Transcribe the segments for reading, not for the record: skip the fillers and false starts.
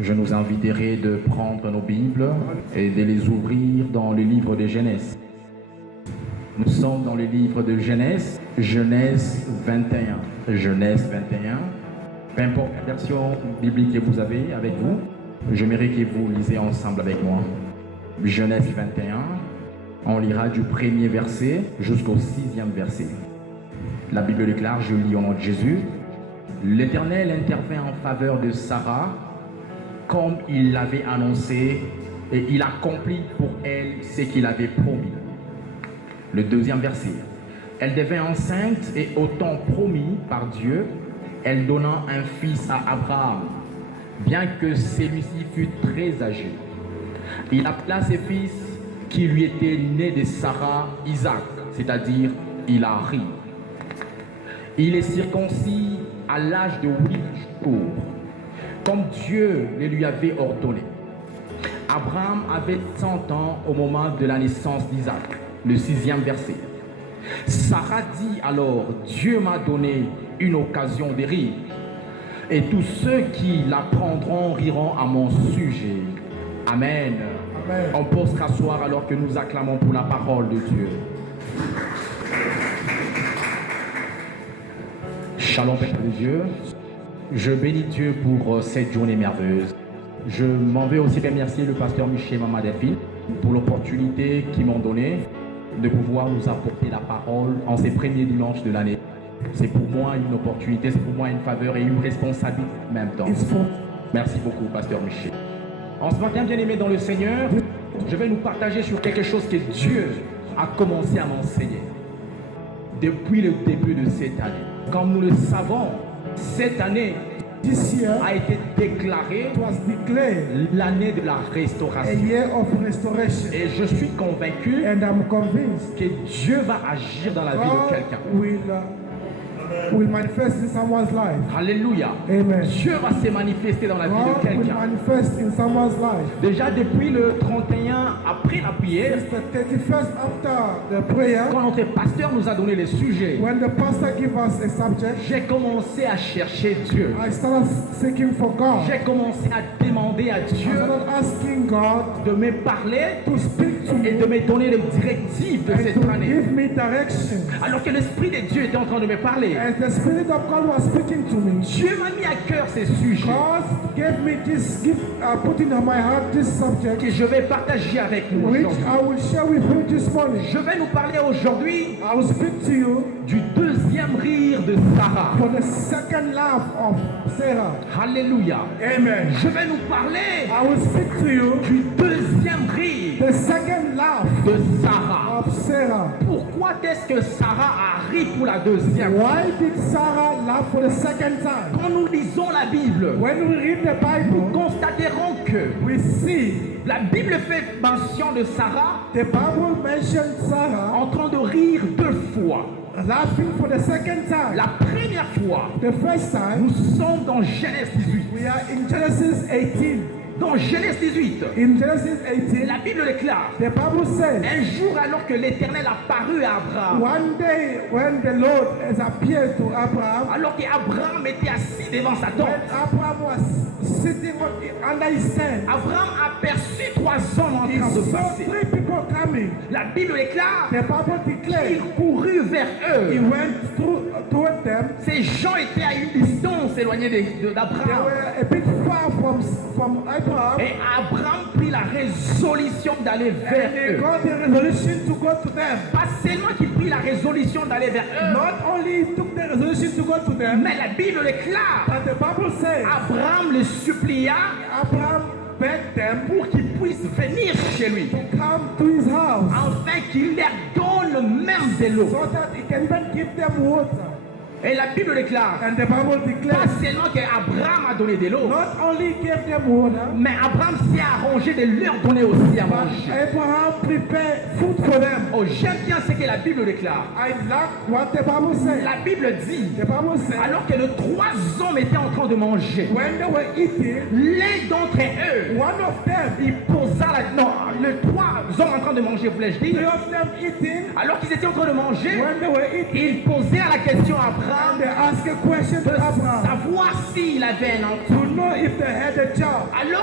Je nous inviterai de prendre nos Bibles et de les ouvrir dans le livre de Genèse. Nous sommes dans le livre de Genèse, Genèse 21. Genèse 21. Peu importe la version biblique que vous avez avec vous, j'aimerais que vous lisez ensemble avec moi. Genèse 21, on lira du premier verset jusqu'au 6e verset. La Bible déclare, je lis au nom de Jésus, « L'Éternel intervint en faveur de Sarah, comme il l'avait annoncé, et il accomplit pour elle ce qu'il avait promis. » Le 2e verset. Elle devint enceinte et au temps promis par Dieu, elle donna un fils à Abraham, bien que celui-ci fût très âgé. Il appela ses fils qui lui étaient nés de Sarah, Isaac, c'est-à-dire Hilari. Il est circoncis à l'âge de 8 jours, comme Dieu le lui avait ordonné. Abraham avait 100 ans au moment de la naissance d'Isaac. Le 6e verset. Sarah dit alors, Dieu m'a donné une occasion de rire, et tous ceux qui l'apprendront riront à mon sujet. Amen. Amen. On peut se rasseoir alors que nous acclamons pour la parole de Dieu. Shalom, Père de Dieu. Je bénis Dieu pour cette journée merveilleuse. Je m'en vais aussi remercier le pasteur Michel Mamadefi pour l'opportunité qu'ils m'ont donnée de pouvoir nous apporter la parole en ces premiers dimanches de l'année. C'est pour moi une opportunité, c'est pour moi une faveur et une responsabilité en même temps. Merci beaucoup, pasteur Michel. En ce matin, bien-aimés dans le Seigneur, je vais nous partager sur quelque chose que Dieu a commencé à m'enseigner depuis le début de cette année. Comme nous le savons, cette année a été déclarée l'année de la restauration. Et je suis convaincu que Dieu va agir dans la vie de quelqu'un. Will manifest in someone's life. Alléluia. Amen. Dieu va se manifester dans la vie de will quelqu'un. manifest in someone's life. Déjà depuis le 31 après la prière, It's the 31st after the prayer, quand notre pasteur nous a donné les sujets, when the pastor gave us a subject, j'ai commencé à chercher Dieu. I started seeking for God. J'ai commencé à demander à I Dieu started asking God de me parler to speak to et me de me donner les directives de and cette to année. give me direction. Alors que l'Esprit de Dieu était en train de me parler, And the Spirit of God was speaking to me. Dieu m'a mis à cœur ces sujets God gave me this gift, put in my heart this subject, que je vais partager avec nous which aujourd'hui. I will share with you this morning. Je vais nous parler aujourd'hui I will speak to you du deuxième rire de Sarah. for the second laugh of Sarah. Alléluia. Amen. Je vais nous parler I will speak to you du deuxième rire the second laugh de Sarah. of Sarah. Pourquoi est-ce que Sarah a ri pour la deuxième fois? Why did Sarah laugh for the second time? Quand nous lisons la Bible, When we read the nous Bible, constaterons que we see la Bible fait mention de Sarah the Bible mentioned Sarah en train de rire 2 fois. laughing for the second time. La première fois, The first time, nous sommes dans Genèse 18. we are in Genesis 18. Dans Genèse 18, In Genesis 18, la Bible déclare, the Bible says, un jour alors que l'Éternel apparut à Abraham, one day when the Lord has appeared to Abraham, alors qu'Abraham était assis devant sa when tente, Abraham was sitting under his tent, Abraham aperçut 3 hommes en he train de saw passer. 3 people coming. La Bible déclare The Bible qu'il declared courut vers he eux. went toward them. Ces gens étaient à une distance éloignée They d'Abraham. were a bit far from Abraham. Et Abraham prit la résolution d'aller vers And they eux. got the resolution to go to them. Pas seulement qu'il prit la résolution d'aller vers eux, Not only he took the resolution to go to them, mais la Bible déclare, but the Bible says Abraham les supplia Abraham begged them pour qu'ils puissent venir chez lui, to come to his house afin qu'il leur donne même de l'eau. so that he can even give them water. Et la Bible déclare, And the Bible pas declares seulement qu'Abraham a donné de l'eau, not only gave them water, mais Abraham s'est arrangé de leur donner aussi à but manger. Abraham prepared food for them. Oh, j'aime bien ce que la Bible déclare. I like what the Bible says. La Bible dit, The Bible says alors que les 3 hommes étaient en train de manger, when they were eating, l'un d'entre eux, one of them, il posa la... Non, les 3 hommes en train de manger, voulais-je three dire, of them eating, alors qu'ils étaient en train de manger, when they were eating, ils posaient la question à and Abraham they asked a question de to Abraham savoir s'il avait un to enfant. know if they had a job. Alors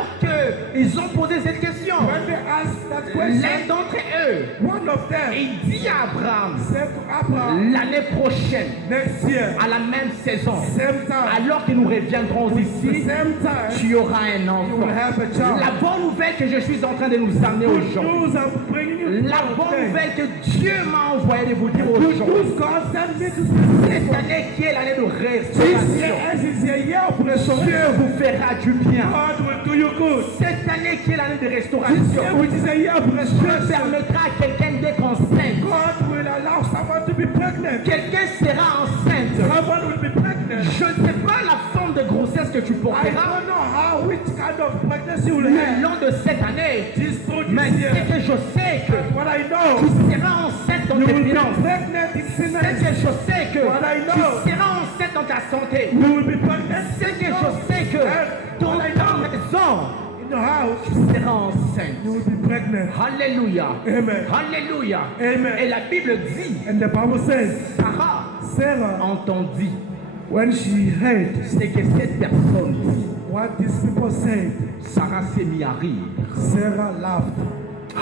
ils ont posé cette question. when they asked that question, L'un d'entre eux, one of them il dit à Abraham, said to Abraham, l'année prochaine, next year, à la même saison, same time, alors que nous reviendrons the ici, same time, tu auras un you will enfant. have a child. La bonne nouvelle que je suis en train de nous amener Good aujourd'hui, news I'm bringing you la bonne today. nouvelle que Dieu m'a envoyé de vous dire Good aujourd'hui, news God sent me to cette année qui est l'année de this restauration, year as is a year of Dieu restoration. vous fera du bien. God will do you good. Cette année qui est l'année de This restauration, year which is a year of Dieu restoration. permettra à quelqu'un d'être enceinte. God will allow someone to be pregnant. Quelqu'un sera enceinte. Someone will be pregnant. Je ne sais pas la forme de grossesse que tu I porteras don't know which kind of pregnancy you will le have. long de cette année. This through Mais this c'est year. que je sais que What I know, tu seras enceinte dans you tes will be finances. pregnant in C'est sickness. que je sais que What I tu know, seras enceinte dans ta santé. you will be pregnant C'est que je sais que dans ta maison, in your house. tu seras enceinte. You will be pregnant. Alléluia. Amen. Alléluia. Amen. Et la Bible dit, And the Bible says, Sarah Sarah, entendit when she heard ce que cette personne dit. what these people said, Sarah s'est mise à rire. Sarah laughed.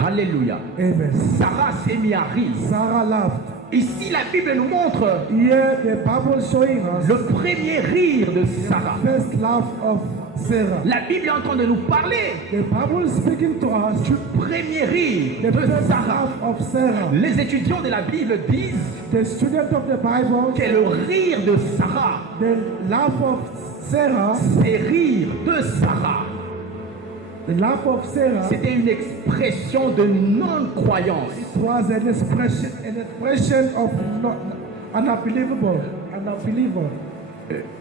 Alléluia. Amen. Sarah s'est mise à rire. Sarah laughed. Ici, la Bible nous montre Here the Bible showing us le premier rire de Sarah. first laugh of Sarah. La Bible est en train de nous parler The Bible is speaking to us du premier rire the de first Sarah. laugh of Sarah. Les étudiants de la Bible disent The student of the Bible, que le rire de Sarah, the laugh of Sarah, c'est rire de Sarah. the laugh of Sarah C'était une expression de non-croyance. was an expression of not, an unbelievable.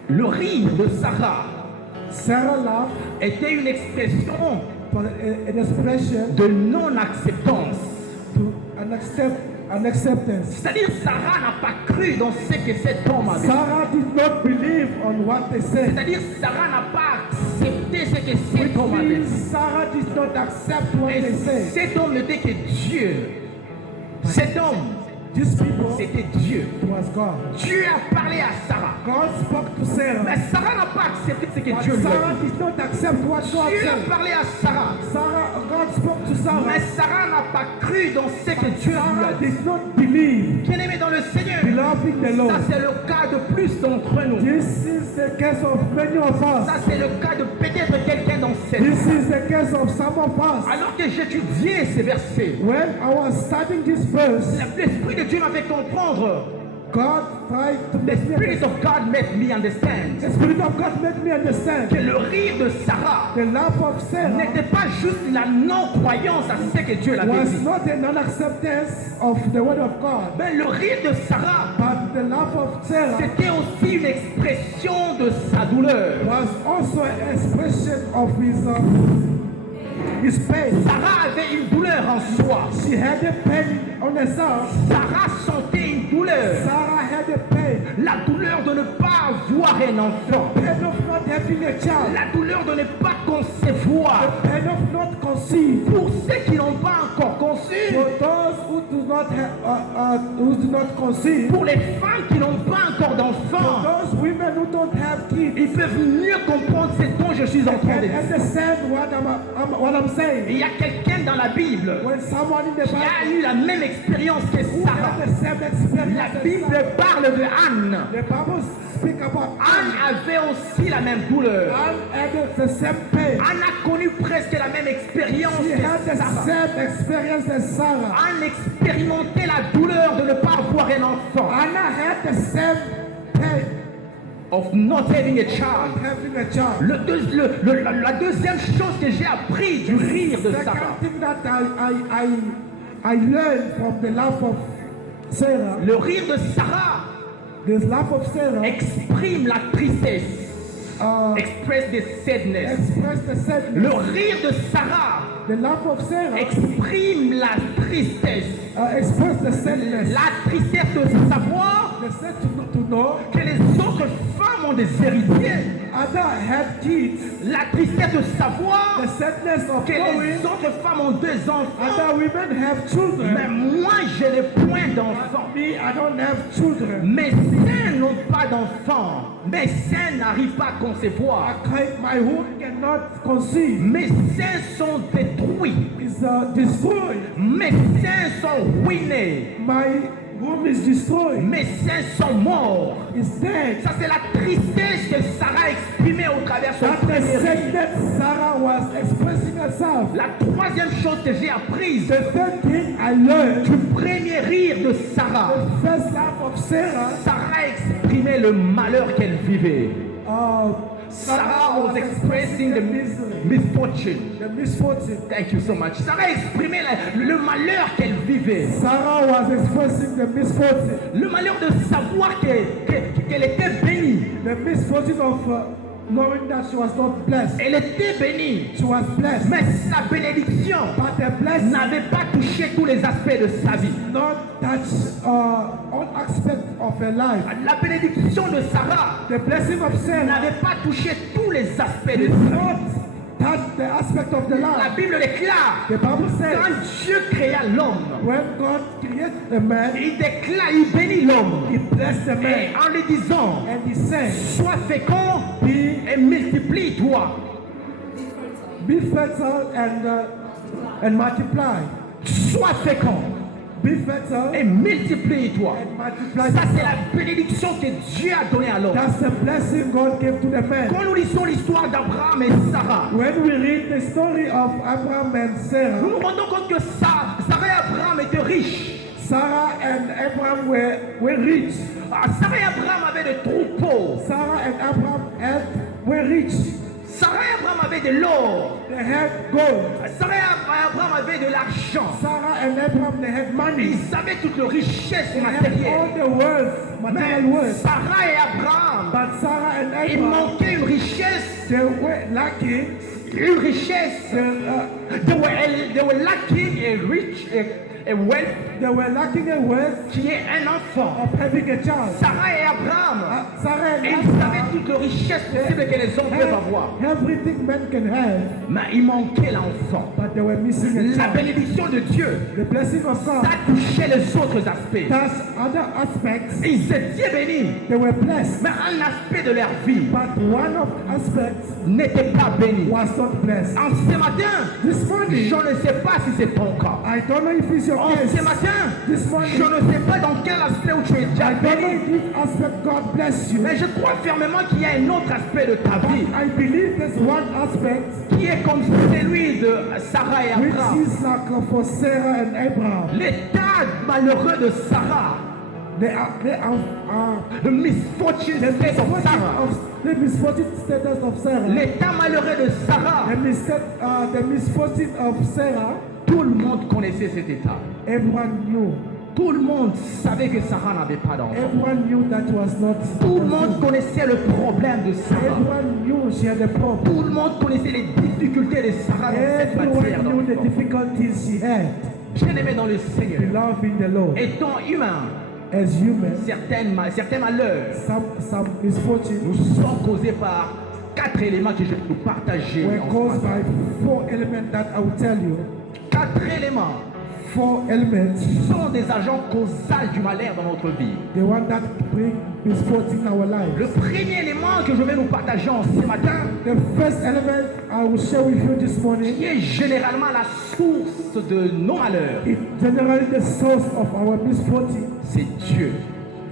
Le rire de Sarah Sarah laugh était une expression was an expression de non-acceptance. to an acceptance. C'est-à-dire Sarah n'a pas cru dans ce que cet homme avait. Sarah did not believe on what they said. C'est-à-dire Sarah n'a pas accepté ce que cet homme avait Means dit. Sarah did not accept what Et they said. cet homme n'était que Dieu. Cet homme, These people c'était Dieu. was God. Dieu a parlé à Sarah. God spoke to Sarah. Mais Sarah n'a pas accepté ce que But Dieu lui a Sarah dit. did not accept what God Dieu a said. parlé à Sarah. God spoke to Sarah. Mais Sarah n'a pas cru dans ce que Dieu lui a Sarah dit. did not believe. Bien-aimé dans le Seigneur, Beloved the ça Lord. c'est le cas de plus d'entre nous. This is the case of many of us. Ça c'est le cas de peut-être quelqu'un dans cette This salle. is the case of some of us. Alors que j'étudiais ces versets, When I was studying this verse, l'Esprit de Dieu m'a fait comprendre. God tried to The make me Spirit of God made me understand The Spirit of God made me understand. que le rire de Sarah The laugh of Sarah n'était pas juste la non-croyance à ce que Dieu l'avait was dit. not a non-acceptance of the word of God, Mais le rire de Sarah, but the laugh of Sarah c'était aussi une expression de sa douleur. was also an expression of his pain. Sarah avait une douleur en soi. She had a pain on herself. Sarah sentait une douleur. Sarah had a pain. La douleur de ne pas avoir un enfant. Pain of not having a child. La douleur de ne pas concevoir. Pain of not conceive. Pour ceux qui n'ont pas encore conçu. For those who do not have, who do not conceive. Pour les femmes qui n'ont pas encore For d'enfants. those women who don't have kids. Ils peuvent mieux comprendre ce dont je suis en train de And dire. understand what I'm saying. Il y a quelqu'un dans la Bible When someone in the qui a Bible eu la même expérience que who Sarah. had the same experience La as Bible Sarah, parle de Anne. the Bible speak about Anne avait aussi la même douleur. Anne had the same pain. Anne a connu presque la même expérience She had que the Sarah. same experience as Sarah. Anne expérimentait la douleur de ne pas avoir un enfant. Anna had the same pain Of not having a child. of having a child. La deuxième chose que j'ai appris du rire de Sarah, Second thing that I learned from the laugh of Sarah, le rire de Sarah this laugh of Sarah exprime la tristesse, express the sadness. expressed the sadness. Le rire de Sarah The laugh of Sarah exprime la tristesse, expressed the sadness. la tristesse de savoir They said to know que les autres femmes ont des héritiers. other had kids. La tristesse de savoir The sadness of que knowing les autres femmes ont deux enfants. other women have Mais children. moi, je n'ai point d'enfants. Me, I don't have children. Mes seins n'ont pas d'enfants. Mes seins n'arrivent pas à concevoir. My womb cannot conceive. Mes seins sont détruits. It's destroyed. Mes seins sont ruinés. My womb is destroyed. Mes seins sont morts. It's dead. Ça, c'est la tristesse que Sarah exprimait au travers de son That's the premier rire. sadness Sarah was expressing herself. La troisième chose que j'ai apprise The third thing I learned, du premier rire de Sarah, the first laugh of Sarah, Sarah exprimait le malheur qu'elle vivait. Sarah was expressing the misfortune. The misfortune. Thank you so much. Sarah exprimait le malheur qu'elle vivait. Sarah was expressing the misfortune. Le malheur de savoir qu'elle était bénie. The misfortune of knowing that she was not blessed. Elle était bénie. She was blessed. Mais sa bénédiction But the blessing n'avait pas touché tous les aspects de sa vie. not touch all aspects of her life. La bénédiction de Sarah The blessing of Sarah n'avait pas touché tous les aspects de did sa vie. not touch the aspect of the La life. Bible déclare, The Bible says quand Dieu créa l'homme, when God created the man, il déclare, il bénit l'homme. He blessed the Et man en lui disant, and He said, sois fécond et multiplie-toi. be fertile and multiply. Sois fécond Be fertile et multiplie-toi. and multiply. Ça, c'est la bénédiction que Dieu a donnée à l'homme. That's the blessing God gave to the man. Quand nous lisons l'histoire d'Abraham et Sarah, When we read the story of Abraham and nous Sarah, nous rendons compte que Sarah et Abraham étaient riches. Sarah and Abraham were rich. Sarah et Abraham avaient des troupeaux. Sarah and Abraham were rich. Sarah et Abraham avaient de l'or. They had gold. Sarah et Abraham avaient de l'argent. Sarah and Abraham, they had money. Ils avaient toute leur richesse They had matérielle. all the wealth, material Mais wealth. Sarah et Abraham, But Sarah and il Abraham, manquait une richesse. they were lacking. Une richesse. They were lacking a wealth They were lacking a wealth qui est un enfant. of having a child. Sarah et Abraham, Sarah and ils avaient Abraham toute la richesse possible que les hommes peuvent avoir. had everything man can have, Mais il manquait l'enfant. but they were missing a La child. bénédiction de Dieu, The blessing of ça God touchait les autres aspects. touched other aspects. Ils étaient bénis, They were blessed, mais un aspect de leur vie but one of the aspects n'était pas béni. was not blessed. En ce matin, This morning, je ne sais pas si c'est ton cas. I don't know if it's your En case. ce matin, This morning, je ne sais pas dans quel aspect où tu es déjà I don't know béni, if this aspect God bless you. mais je crois fermement qu'il y a un autre aspect de ta vie I believe there's one aspect qui est comme celui de Sarah et which Abraham. is like for Sarah and Abraham. L'état malheureux de Sarah, They are the misfortune state of Sarah, the misfortune status of Sarah. l'état malheureux de Sarah, The misfortune of Sarah, tout le monde connaissait cet état. everyone knew. Tout le monde savait que Sarah n'avait pas d'enfant. Everyone knew that was not. Tout le monde connaissait le problème de Sarah. Everyone knew she had a problem. Tout le monde connaissait les difficultés de Sarah dans cette matière Everyone knew the d'enfant. difficulties she had. Bien-aimé dans le Seigneur, Beloved in the Lord. étant humain, As human, certains malheurs some misfortune nous sont causés par 4 éléments que je vais vous partager. were en ce caused matin. by 4 elements that I will tell you. 4 éléments 4 elements, sont des agents causals du malheur dans notre vie. the one that bring misfortune in our lives. Le premier élément que je vais nous partager en ce matin, The first element I will share with you this morning qui est généralement la source de nos malheurs, is generally the source of our misfortune c'est Dieu.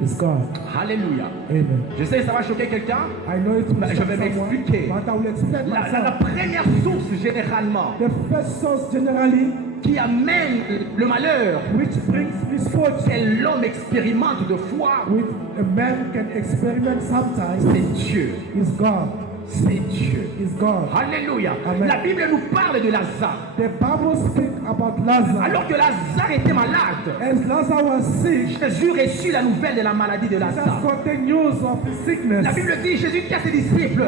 is God. Alléluia. Amen. Je sais que ça va choquer quelqu'un. I know it will Mais je shock vais someone, m'expliquer. but I will explain La myself. première source généralement The first source generally qui amène le malheur, which brings misfortune, c'est l'homme expérimente de foi, which a man can experiment sometimes, c'est Dieu. is God. C'est Dieu. Is God. Alléluia. Amen. La Bible nous parle de Lazare. The Bible speaks about Lazarus. Alors que Lazare était malade, As Lazarus was sick, Jésus reçut la nouvelle de la maladie de Jesus Lazare. got the news of his sickness. La Bible dit, Jésus dit à ses disciples,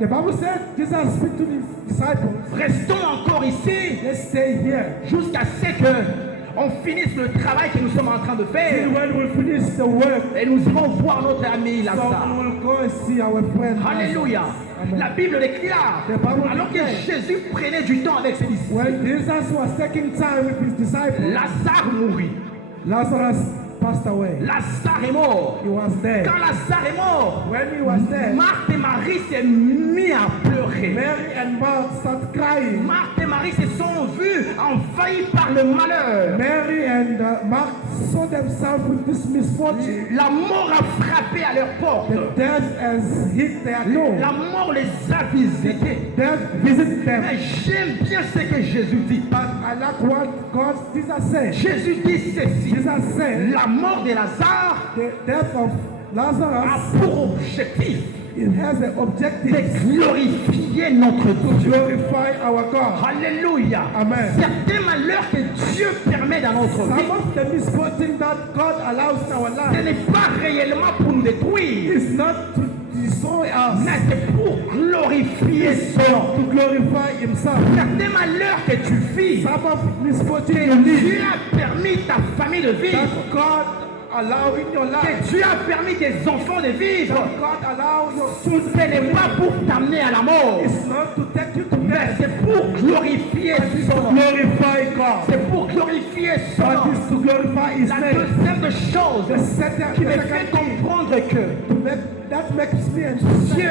The Bible said Jesus speak to his disciples. restons encore ici Let's stay here jusqu'à ce que on finisse le travail que nous sommes en train de faire till when we finish the work, et nous irons voir notre ami so Lazare. we will go and see our friend. Alléluia. Amen. La Bible déclare, alors que Jésus prenait du temps avec ses disciples, When Jesus was taking time with his disciples, Lazare mourit. Lazarus passed away. Lazare est mort. He was dead. Quand Lazare est mort, When he was dead, Marthe et Marie s'est mis à pleurer. Mary and Martha started crying. Marthe et Marie se sont vues envahies par le malheur. Mary and Mark saw themselves with this misfortune. La mort a frappé à leur porte. The death has hit their door. La mort les a visités. Death visited them. Mais j'aime bien ce que Jésus dit. But I like what Jesus said. Jésus dit ceci. Jesus said, La mort de Lazare the death of a Lazarus, pour objectif it has the objective de glorifier notre to Dieu. glorify our God. Alléluia. Amen. Certains malheurs que Dieu permet dans notre Some vie, of the misfortune that God allows in our ce life n'est pas réellement pour nous détruire, is not to destroy us, mais c'est pour glorifier son nom. to glorify Himself. Certains malheurs que tu vis, Some of misfortune you que live Dieu a permis ta famille de vivre, that God allow in your life, que Dieu a permis tes enfants de vivre, that God allow your ce n'est pas pour t'amener à la mort, It's not to take you to mais death, c'est pour glorifier it's son to nom. glorify God. C'est pour glorifier son But nom. it's to glorify His La name. deuxième chose The second, qui me the fait second thing comprendre que that makes me understand Dieu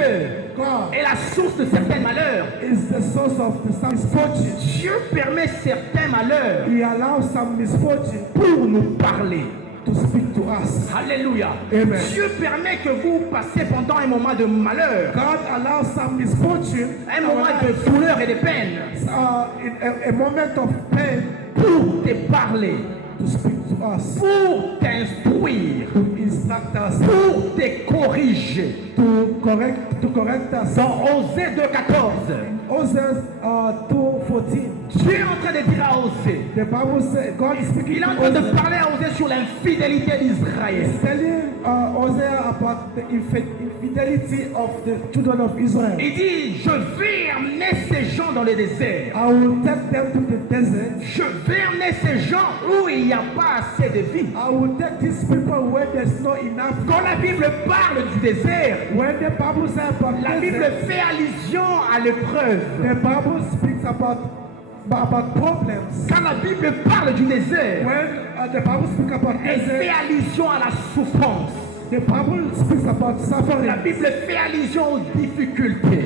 God est la source de certains malheurs. is the source of the some misfortune. Dieu permet certains malheurs He allows some misfortune pour nous parler. to speak to us. Alléluia. Amen. Dieu permet que vous passiez pendant un moment de malheur, God allows some misfortune, un moment de douleur et de peine, in a moment of pain, pour te parler, to speak to us, pour t'instruire, to instruct us, pour te corriger. to correct us. Dans Osée 2,14, Hosea 2:14. Dieu est en train de dire à Osée, The Bible says God is speaking il est en to train de Hosea. parler à Osée sur l'infidélité d'Israël. He's telling Hosea about the infidelity of the children of Israel. Il dit, je vais amener ces gens dans le désert. I will take them to the desert. Je vais amener ces gens où il n'y a pas assez de vie. I will take these people where there's not enough. Quand la Bible parle du désert, When the Bible says about la Bible desert, fait allusion à l'épreuve. the Bible speaks about problems. Quand la Bible parle du désert, When the Bible speaks about elle fait desert, allusion à la souffrance. the Bible speaks about La suffering. Bible fait allusion aux difficultés.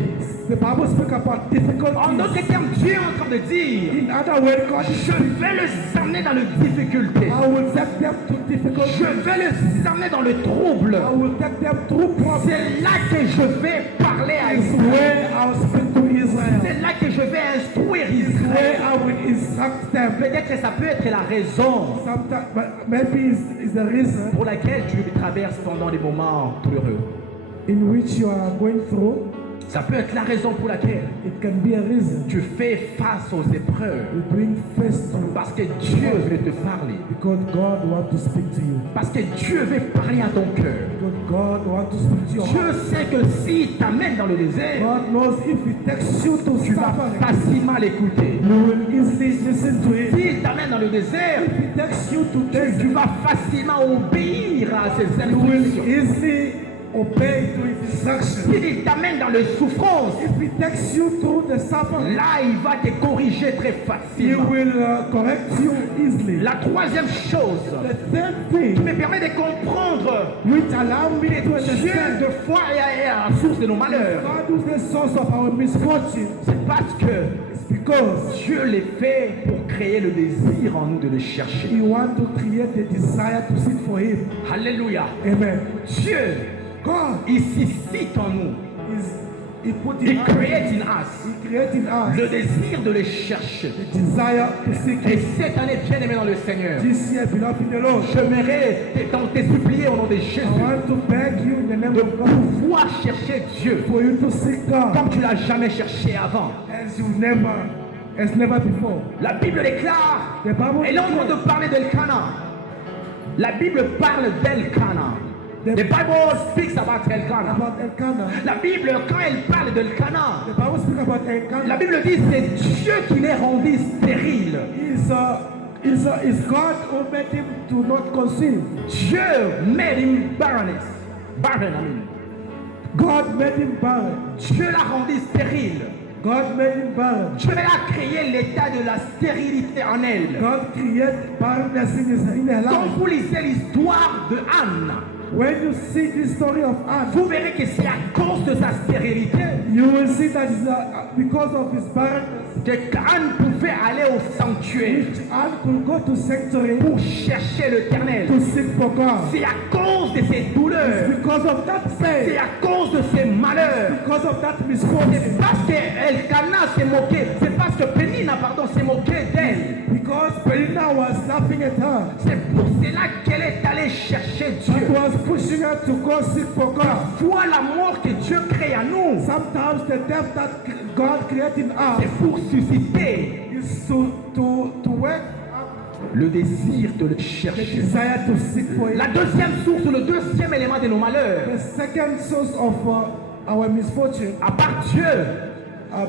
The Bible speaks about En difficulties. d'autres termes, Dieu est en train de dire, In other words, God is je vais les amener dans les difficultés. I will take them to difficulties. Je vais les amener dans le trouble. I will take them through problems. C'est là que je vais parler à Is Israël. where I will speak to Israel. C'est là que je vais instruire Where Israël. I will instruct them. Peut-être que ça peut être la raison Sometimes, but maybe is the reason pour laquelle tu traverses pendant des moments douloureux. in which you are going through. Ça peut être la raison pour laquelle It can be a reason tu fais face aux épreuves. you bring face to Parce que Dieu veut te parler. because God wants to speak to you. Parce que Dieu veut parler à ton cœur. Because God wants to speak to your Dieu heart. sait que s'il t'amène dans le désert, God knows if He takes you to tu vas suffering, facilement l'écouter. you will easily listen to Him. S'il t'amène dans le désert, If He takes you to tu desert, vas facilement obéir à ses you will instructions. easily obey to His instructions. S'il t'amène dans les souffrances, If He takes you through the suffering, là il va te corriger très He facilement. will correct you easily. La troisième chose The third qui thing me permet de comprendre which allow me to Dieu understand de foi est à la source de nos malheurs, God is the source of our misfortune c'est parce que is because Dieu les fait pour créer le désir en nous de le chercher. He wants to create the desire to seek for Him. Alléluia. Amen. Dieu, God il suscite en nous, He put il in us, crée in us He created in us le désir de le chercher. the desire to seek Et Him. cette année, bien aimé dans le Seigneur, This year, beloved in the Lord, j'aimerais te supplier au nom de I Jésus want to beg you in the name de of God pouvoir chercher Dieu for you to seek God comme tu l'as jamais cherché avant. as never before. La Bible déclare, The Bible et là on train de parler d'Elkana. La Bible parle d'Elkana. The Bible speaks about Elkana. about Elkanah. La Bible, quand elle parle d'Elkana, The Bible speaks about Elkanah. la Bible dit c'est Dieu qui l'est rendu stérile. It's God who made him to not conceive. Dieu made him barren, I mean. God made him barren. Dieu l'a rendu stérile. God made him barren. Dieu a créé l'état de la stérilité en elle. God created barrenness in her Quand life. vous lisez l'histoire de Anne, When you see this story of Anne, vous verrez que c'est à cause de sa stérilité you will see that it's because of his barrenness, qu'Anne pouvait aller au sanctuaire which Anne could go to sanctuary pour chercher l'Éternel. to seek for God. C'est à cause de ses douleurs, Because of that c'est pain, à cause de ses malheurs. because of that C'est misfortune, parce qu'Elkanah s'est moqué, c'est parce que Pénina, s'est moqué d'elle. because Penina was laughing at her, C'est pour cela qu'elle est allée chercher that Dieu. was pushing her to go seek for God. Vois l'amour que Dieu crée à nous. Sometimes the death that God created in us C'est pour susciter is to wake up le désir de le the chercher. desire to seek for Him. La deuxième source, le deuxième élément de nos malheurs, The second source of our misfortune, à part Dieu,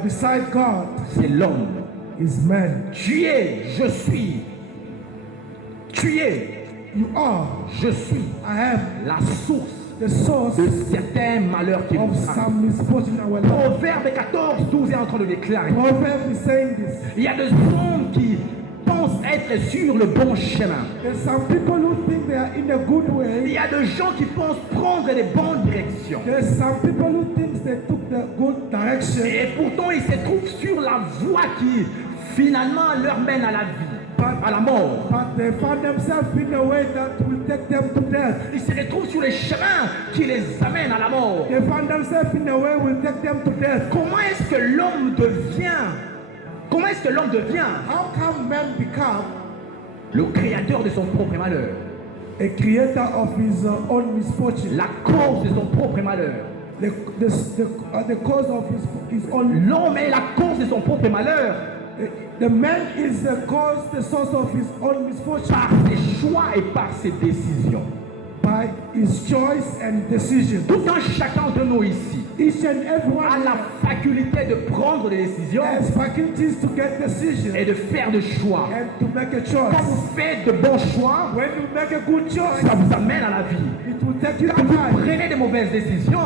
beside God, c'est l'homme. is man. Tu es, je suis. Tu es, You are, je suis I am, la source the source de certains malheurs qui of nous frappent. some misfortune in our life. Proverbe 14, 12 est en train de déclarer. Proverb is saying this. Il y a des hommes qui pensent être sur le bon chemin. There's some people who think they are in a good Il way. y a des gens qui pensent prendre les bonnes directions. There's some people who think they took the good direction, Et pourtant, ils se trouvent sur la voie qui finalement leur mène à la vie, à la mort. but they found themselves in a way that will take them to death. Ils se retrouvent sur les chemins qui les amènent à la mort. They found themselves in a way will take them to death. Comment est-ce que l'homme devient? Comment est-ce que l'homme devient How can man become le créateur de son propre malheur? a creator of his own misfortune? La cause de son propre malheur. The cause of his own. L'homme est la cause de son propre malheur The man is the cause, the source of his own misfortune par ses choix et par ses décisions. by his choice and decision. Tout un chacun de nous ici Each and everyone a la faculté de prendre des décisions has faculties to get decisions et de faire des choix. and to make a Quand choice. vous faites de bons choix, When you make a good choice, ça vous amène à la vie. it will take you Quand to vous life. prenez de mauvaises décisions,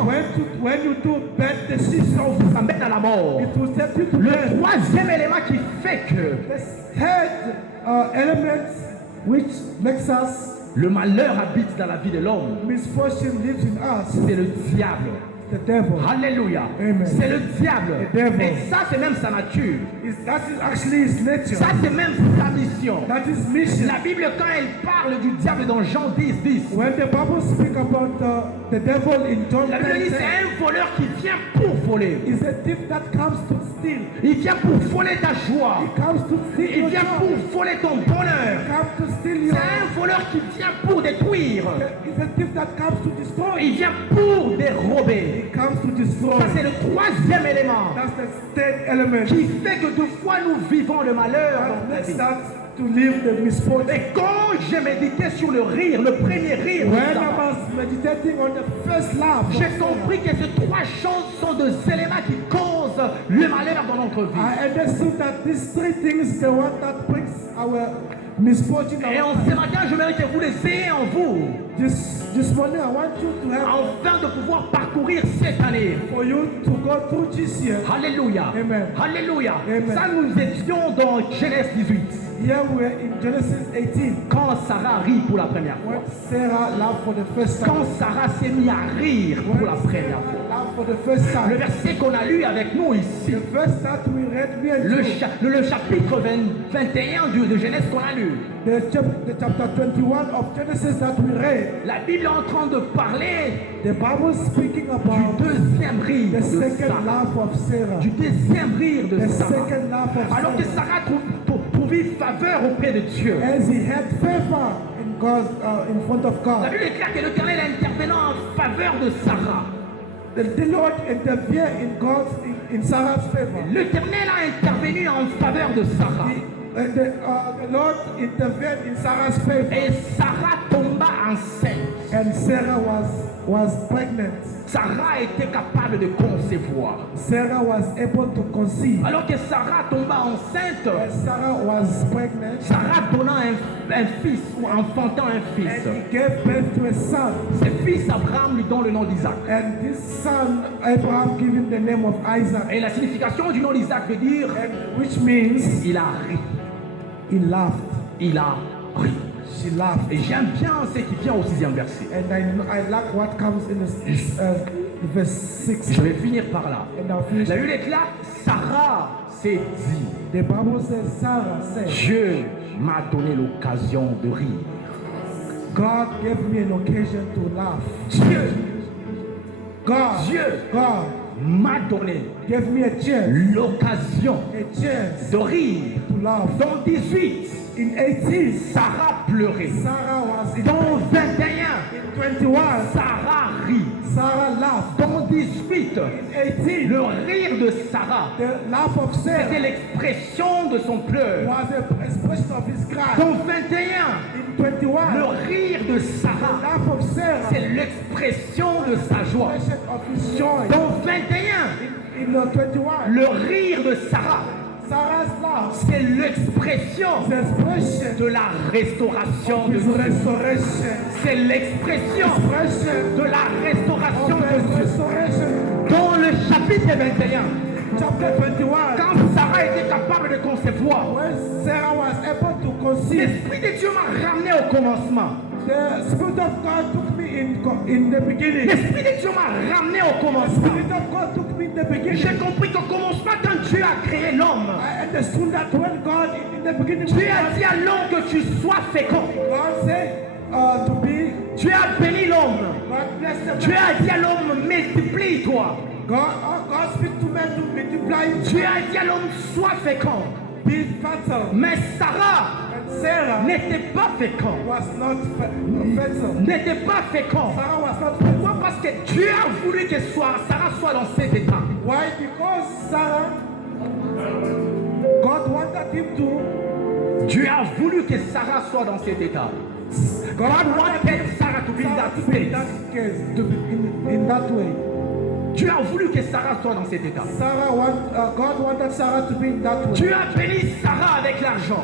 When you do bad ça decisions, vous amène à la mort. it will take you to Le death. troisième élément qui fait que The third element which makes us le malheur habite dans la vie de l'homme, misfortune lives in us, c'est le diable. the devil. Alléluia. Amen. C'est le diable. The devil. Et ça, c'est même sa nature. That is actually his nature. Ça, c'est même sa mission. That is mission. La Bible, quand elle parle du diable dans Jean 10, 10, When the Bible speaks about the devil in John la Bible dit 10, c'est un voleur qui vient pour voler. is a thief that comes to steal. Il vient pour voler ta joie. He comes to steal Il your vient joy. pour voler ton bonheur. He comes to steal C'est your. un voleur qui vient pour détruire. It's a thief that comes to destroy. Il vient pour dérober. He comes to destroy. Ça, c'est le troisième élément That's the third element qui fait que deux fois nous vivons le malheur that dans la makes vie. us to live the misfortune. Et quand j'ai médité sur le rire, le premier rire, When I was meditating on the first laugh, j'ai compris que ces trois choses sont des éléments qui causent le malheur dans notre vie. I understood that these three things, the one that brings our misfortune. Et en ce matin, je mérite que vous les ayez en vous, This morning, I want you to have afin de pouvoir parcourir cette année. for you to go through this year. Alléluia. Amen. Alléluia. Amen. Ça, nous étions dans Genèse 18. Here we are in Genesis 18. Quand Sarah rit pour la première fois. When Sarah laughed for the first time. Quand Sarah s'est mise à rire pour la première fois. Laughed for the first Le time. verset qu'on a lu avec nous ici, The first that we read, me and le, you, le chapitre 21 de Genèse qu'on a lu, the chapter 21 of Genesis that we read, la Bible est en train de parler the Bible speaking du about deuxième rire the de second Sarah. laugh of Sarah. Du deuxième rire de The Sarah. second laugh of Alors que Sarah. Sarah trouvait faveur auprès de Dieu. As he had favor in God, in front of La God. Bible déclare que l'Éternel est intervenant en faveur de Sarah. The Lord intervened in Sarah's favor. L'Éternel a intervenu en faveur de Sarah. The Lord intervened in Sarah's favor. Et Sarah tomba enceinte. And Sarah was pregnant. Sarah était capable de concevoir. Sarah was able to conceive. Alors que Sarah tomba enceinte, And Sarah was pregnant. Sarah donna un fils ou enfantant un fils. And he gave birth to a son. Ce fils Abraham lui donne le nom d'Isaac. And this son, Abraham, gave him the name of Isaac. Et la signification du nom d'Isaac veut dire And which means il a ri. he laughed. Il a ri. She laughed. Et j'aime bien ce qui vient au 6e verset. And I like what comes in verse 6. Je vais finir par là. And I'll finish. La Bible déclare, Sarah s'est dit, The Bible says, Sarah said, Dieu m'a donné l'occasion de rire. God gave me an occasion to laugh. Dieu God m'a donné gave me a chance de rire. to laugh. Dans 18, In 18, Sarah pleurait. Sarah was in Dans 21, 21, Sarah rit. Sarah laughed. Dans 18, In 18, le rire de Sarah, the laugh of c'était Sarah l'expression de son pleur. was an expression of his cry. Dans 21, In 21, le rire de the Sarah, laugh of Sarah c'est l'expression de sa joie. expression of his joy. Dans 21, In 21, le rire de Sarah, Sarah's laugh c'est l'expression is the expression de la restauration of de his Dieu. restoration. C'est l'expression Expression de la restauration of de his Dieu. restoration. Dans le chapitre 21, Chapter 21, quand Sarah était capable de concevoir, when Sarah was able to conceive, l'Esprit de Dieu m'a ramené au commencement. the Spirit of God took me in the beginning. L'Esprit de Dieu m'a ramené au The commencement. Spirit of God took me in the beginning. J'ai compris qu'au commencement, quand Dieu a créé l'homme, I understood that when God, in the beginning, Dieu a dit à l'homme que tu sois fécond. God said to be, Dieu a béni l'homme. God bless them. Dieu a dit à l'homme, multiplie-toi. God speak to men to multiply, Dieu a dit à l'homme, sois fécond. be fertile. Mais Sarah And Sarah n'était pas fécond. was not fertile. N'était pas fécond. Sarah was not fertile. Pourquoi? Parce que Dieu a voulu que Sarah soit dans cet état. Why? Because Sarah, God wanted him to. Dieu a voulu que Sarah soit dans cet état. God wanted Sarah to be in that state. To be in that way. Dieu a voulu que Sarah soit dans cet état. God wanted Sarah to be in that way. Dieu a béni Sarah avec l'argent.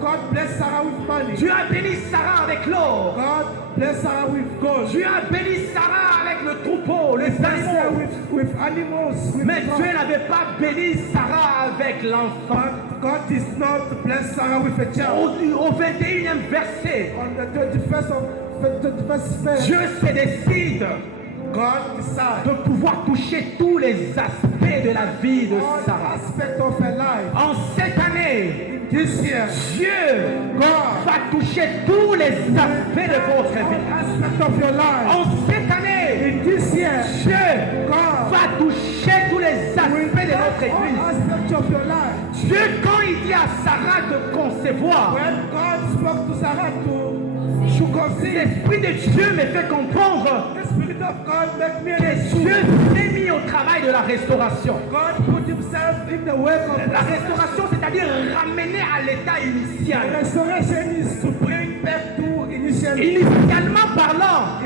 God blessed Sarah with money. Dieu a béni Sarah avec l'or. God blessed Sarah with gold. Dieu a béni Sarah avec le troupeau, les Blessed her animaux. with animals. With Mais crops. Dieu n'avait pas béni Sarah avec l'enfant. But God did not bless Sarah with a child. Au 21e verset, On the 21st verse, Dieu se décide God decided de pouvoir toucher tous les aspects de la vie de all Sarah. aspects of her life. En cette année, This year, Dieu God, va toucher tous les aspects de votre all vie. aspects of your life. En cette année, In this year, Dieu God va toucher tous les aspects de notre all vie. aspects of your life. Dieu, quand il dit à Sarah de concevoir, When God spoke to Sarah to conceive, l'Esprit de Dieu me fait comprendre the Spirit of God made me que Dieu s'est mis au travail de la restauration. God put himself in the work of La restauration, c'est-à-dire ramener à l'état initial. restoration is to bring back to initially. Initialement parlant,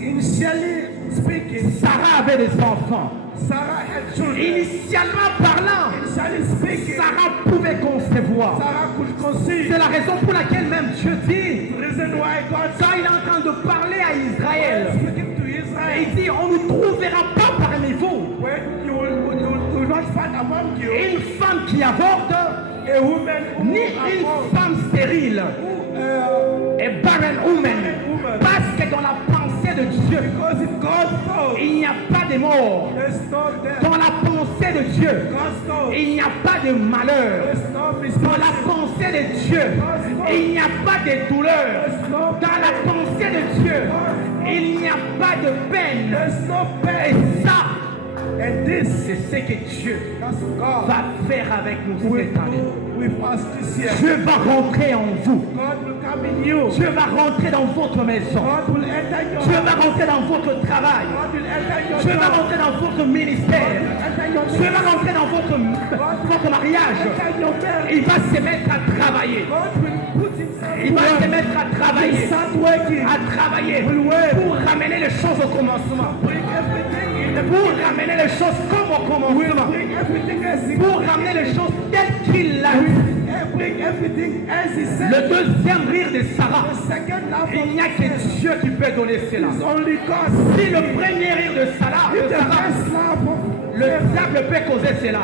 Initially speaking, Sarah avait des enfants. Sarah had children. Initialement parlant, Initially speaking, Sarah pouvait concevoir. Sarah could conceive. C'est la raison pour laquelle même Dieu dit, The reason why God quand il est en train de parler à Israël, speaking to il Israel, dit, on ne trouvera pas parmi vous when you will not find among you une femme qui avorte, a woman who ni une femme stérile, et barren woman. Parce que dans la pensée de Dieu, because in God's thought, il n'y a pas de mort. there's no death. Dans la pensée de Dieu, God's thought, il n'y a pas de malheur. there's no Dans misfortune. la pensée de Dieu, il n'y a pas de douleur. Dans la pensée de Dieu, il n'y a pas de peine. There's no Et pain. ça, And this, c'est ce que Dieu that's God va faire avec nous will cette année. do with us this year. Dieu va rentrer en vous. God will come in you. Dieu va rentrer dans votre maison. God will enter your Dieu house. va rentrer dans votre travail. God will enter your Dieu va job. rentrer dans votre ministère. Enter your Dieu va rentrer dans votre mariage. enter your marriage. Il va se mettre à travailler. God will put himself to Il va work. te mettre à You travailler. start working. À travailler Will work. pour ramener les choses au commencement. Bring everything in the Pour ramener les choses comme au commencement. Bring everything as he Pour ramener les choses telles qu'il l'a vu. Bring everything as he said. Le deuxième rire de Sarah, The second laugh il n'y a of que Sarah Dieu qui peut donner cela. is only God. Si le premier rire de Sarah, If the first laugh of le diable peut causer cela.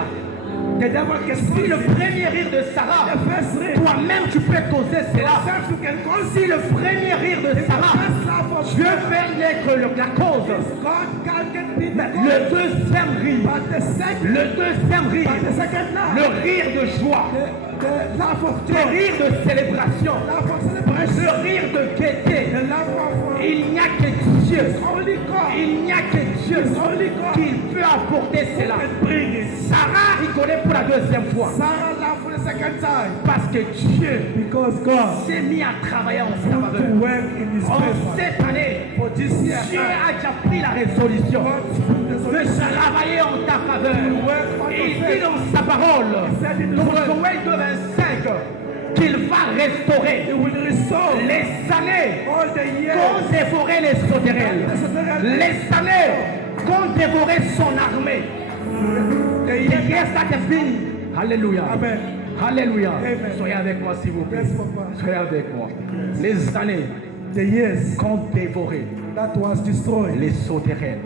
the devil can Si le premier rire de Sarah, the first ring, toi-même tu peux causer cela. yourself you can call Si le premier rire de the Sarah, first laugh of Dieu peut être la cause. God can be the Mais cause. le deuxième rire, But the second, le deuxième but rire, the second laugh, le rire de joie, the laugh of le joy, rire de célébration, laugh of celebration, le rire de gaieté, the laugh of il n'y a que Dieu, only God. il n'y a que Dieu Only God qui peut apporter cela. can bring it. Sarah rigolait pour la deuxième fois Sarah laughed for the second time parce que Dieu because God s'est mis à travailler en sa to faveur. work in His En favor. cette année, For this year, Dieu a déjà pris la résolution de travailler en ta faveur. Il dit dans sa parole, dans Joël 2,25, qu'il va restaurer He will restore les années all the years. qu'ont dévoré les sauterelles, les années qu'ont dévoré son armée. The years that has been. Alléluia. Amen. Alléluia. Amen. Soyez avec moi s'il vous plaît. Yes, Papa. Soyez avec moi. Les années The years qu'ont dévoré that was destroyed. les sauterelles.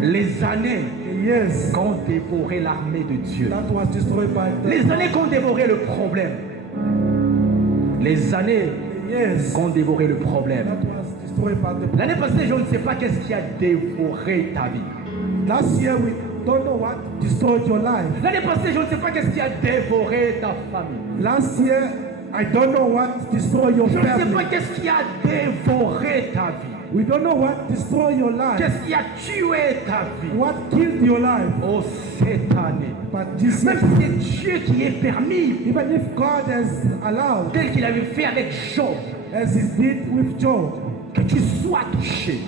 Les années The years qu'ont dévoré l'armée de Dieu. that was destroyed by the Les années qu'ont dévoré le problème. Les années years qu'ont dévoré le problème. that was destroyed by the L'année passée, je ne sais pas qu'est-ce qui a dévoré ta vie. last year we don't know what destroyed your life. L'année passée, je ne sais pas qu'est-ce qui a dévoré ta famille. Last year I don't know what destroyed your Je ne sais pas family. qu'est-ce qui a dévoré ta vie. We don't know what destroyed your life. Qu'est-ce qui a tué ta vie. What killed your life. Oh, cette année. But this year, Même si c'est Dieu qui est permis, even if God has allowed, tel qu'il avait fait avec Job, as He did with Job, que tu sois touché,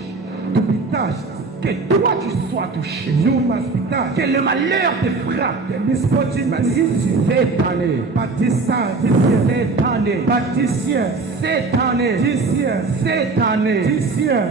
to be touched, que toi tu sois touché, you must be touched. que le malheur te frappe. The misfortune will hit you. Cette année, But this time, this year, cette année, but this year, cette année, this year, cette année, this year,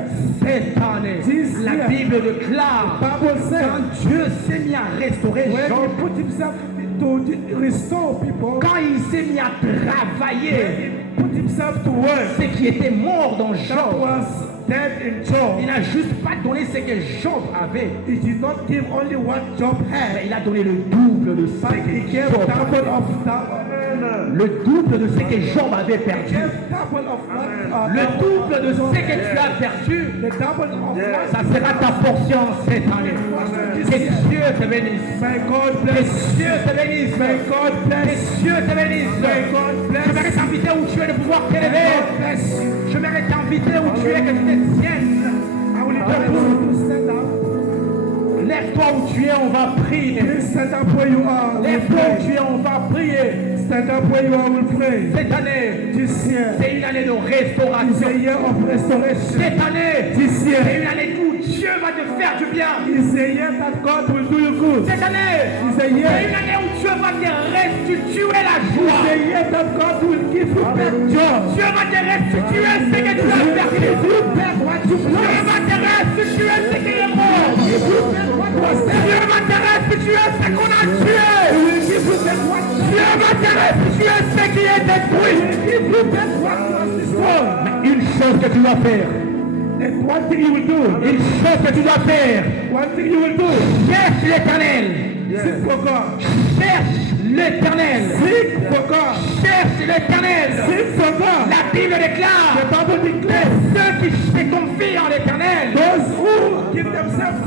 cette année, This la year. Bible déclare, Bible says, quand Dieu s'est mis à restaurer when Job, He put Himself to restore people, quand il s'est mis à travailler put Himself to work, ce qui était mort dans that Job, was dead in il Job. n'a juste pas donné ce que Job avait, He did not give only what Job mais had, il a donné le double de ce but He que gave Job double avait. of that. Le double de ce que Job avait He perdu. gave double of what. Le double de ce que tu as perdu, The double of ça what. sera ta portion cette année. Que Dieu te bénisse. May God Que bless. Dieu te bénisse. May God Que bless. Dieu te bénisse. May God Je bless. vais t'inviter où tu es de pouvoir t'élever. God bless you. Je vais t'inviter où tu es que tu te tiennes. I will invite you to stand up. Lève-toi où tu es, on va prier. Please stand up where you are. We'll Lève-toi où pray. tu es, on va prier. Stand up where you are. We'll pray. Cette année, This year c'est une année de is restauration. a year of restoration. Cette année, This c'est year une année où Dieu va te faire du bien. is a year that God will do you good. Cette année, It's a c'est une year. année où Dieu va te restituer la It's a joie. year that God will give you back joy. Dieu va te restituer ce que tu as perdu. Give you back what you Dieu lost. va te restituer ce qui est mort. Give you back what was Dieu there. va te restituer ce qu'on a He tué. will give you back what Dieu va te restituer ce qui est détruit. give you back what was destroyed. Mais une chose que tu dois faire, And one thing you will do. une chose que tu dois faire, One thing you will do. cherche l'Éternel. Seek for God. Cherche l'Éternel. Seek for God. Cherche l'Éternel. Seek for God. La Bible The déclare, Bible declares ceux qui se confient en l'Éternel, those who give themselves,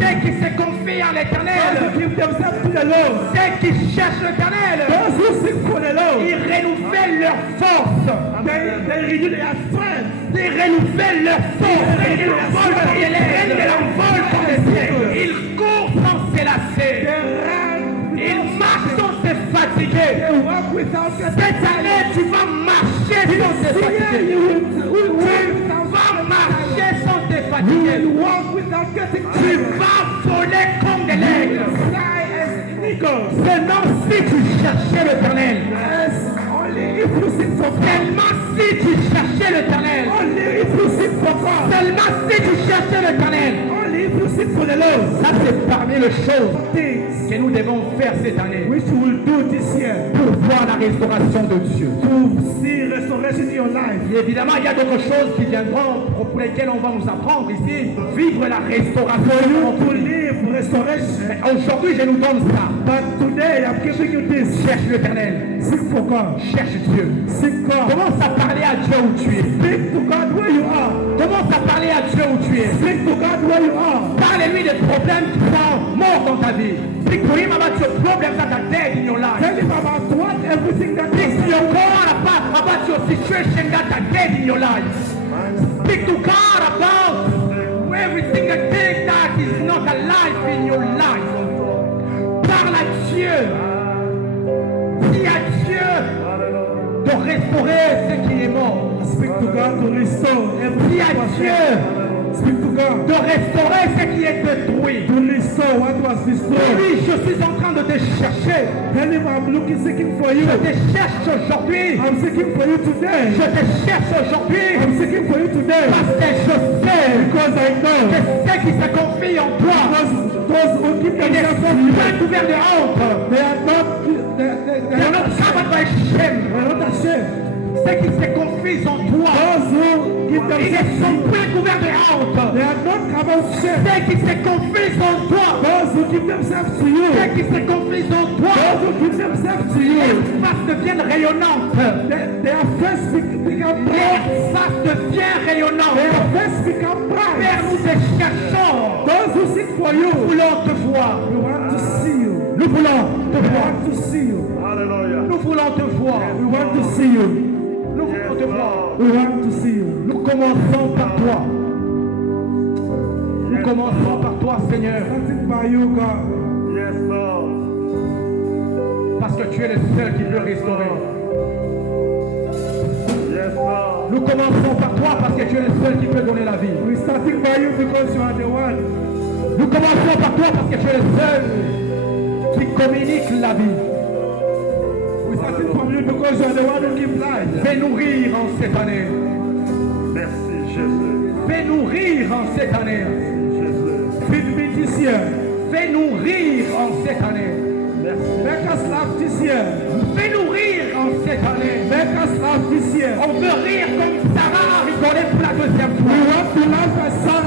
ceux qui se confient en those l'Éternel, who give themselves to the Lord, ceux qui cherchent l'Éternel, those who seek for the Lord, ils renouvellent leur force. they renew their strength. Ils renouvellent leur force. Ils volent comme des aigles. Ils envolent comme des aigles. Ils courent sans se lasser. They run. Ils marchent sans se fatiguer. They walk without Cette getting année, tu vas marcher sans te tired. fatiguer. You will Tu vas marcher sans te fatiguer. walk without getting Tu tired. vas voler comme des aigles. Fly as eagles. Seulement si tu cherchais l'Éternel. As Only if you seek for God. Seulement si tu cherchais l'Éternel. Only if you seek for God. Seulement si tu cherchais l'Éternel. Only if you seek for the Lord. Ça, c'est parmi les choses Things que nous devons faire cette année which you will do this year pour voir la restauration de Dieu. to see restoration in your life. Et évidemment, il y a d'autres choses qui viendront pour lesquelles on va nous apprendre ici. Vivre la restauration. To live restoration. Mais aujourd'hui, je nous donne ça. But today I'm giving you this. Cherche l'Éternel. Seek for God. Cherche Dieu. Seek God. Commence à parler à Dieu où tu es. Speak to God where you are. Commence à parler à Dieu où tu es. Speak to God where you are. Parle-lui des problèmes qui sont morts dans ta vie. Speak to him about your problems that are dead in your life. Tell him about what everything that Speak to is your God about your situation that are dead in your life. Speak to God about everything that is not alive in your life. Parle à Dieu. Dis à Dieu de restaurer ce qui est mort. Speak to God to restore Dis everything. à Dieu Speak to God de restaurer ce qui est détruit. to restore what was destroyed. Oui, je suis en train de te chercher. Tell him I'm looking, seeking for you. Je te cherche aujourd'hui. I'm seeking for you today. Je te cherche aujourd'hui I'm seeking for you today parce que je sais because I que know ceux qui se confient en toi, those who keep ils ne themselves sont to you, pas couverts de honte. they are not They are not covered by shame. ashamed. Ceux qui se confient en toi, Those who give ils ne themselves sont pas couverts de honte. they are not covered with shame. Ceux qui se confient en toi, Those who give themselves to you, ceux qui se confient en toi, those who give themselves to you, leurs faces deviennent rayonnantes. their face become bright. Leurs faces deviennent rayonnantes. Their face become Père, bright. nous te cherchons. Those who seek for Nous you, voulons te voir. we want to see you. Nous voulons te We voir. want to see you. Nous voulons te voir. We want to see you. Nous voulons te voir. We want to see you. Nous commençons par toi. Nous commençons par toi, Seigneur, Starting by you, God. parce que tu es le seul qui peut restaurer. Nous commençons par toi parce que tu es le seul qui peut donner la vie. We're starting by you because you are the one. Nous commençons par toi parce que tu es le seul qui communique la vie. We're starting from you because you are the one who gives life. Fais nourrir en cette année. Merci Jésus. Fais nourrir en cette année. Feed me this year. Fais nourrir en cette année. Make us laugh this year. Fais nourrir en cette année. Make us laugh this year. On veut rire comme Sarah a rigolé pour la deuxième We fois. want to laugh as Sarah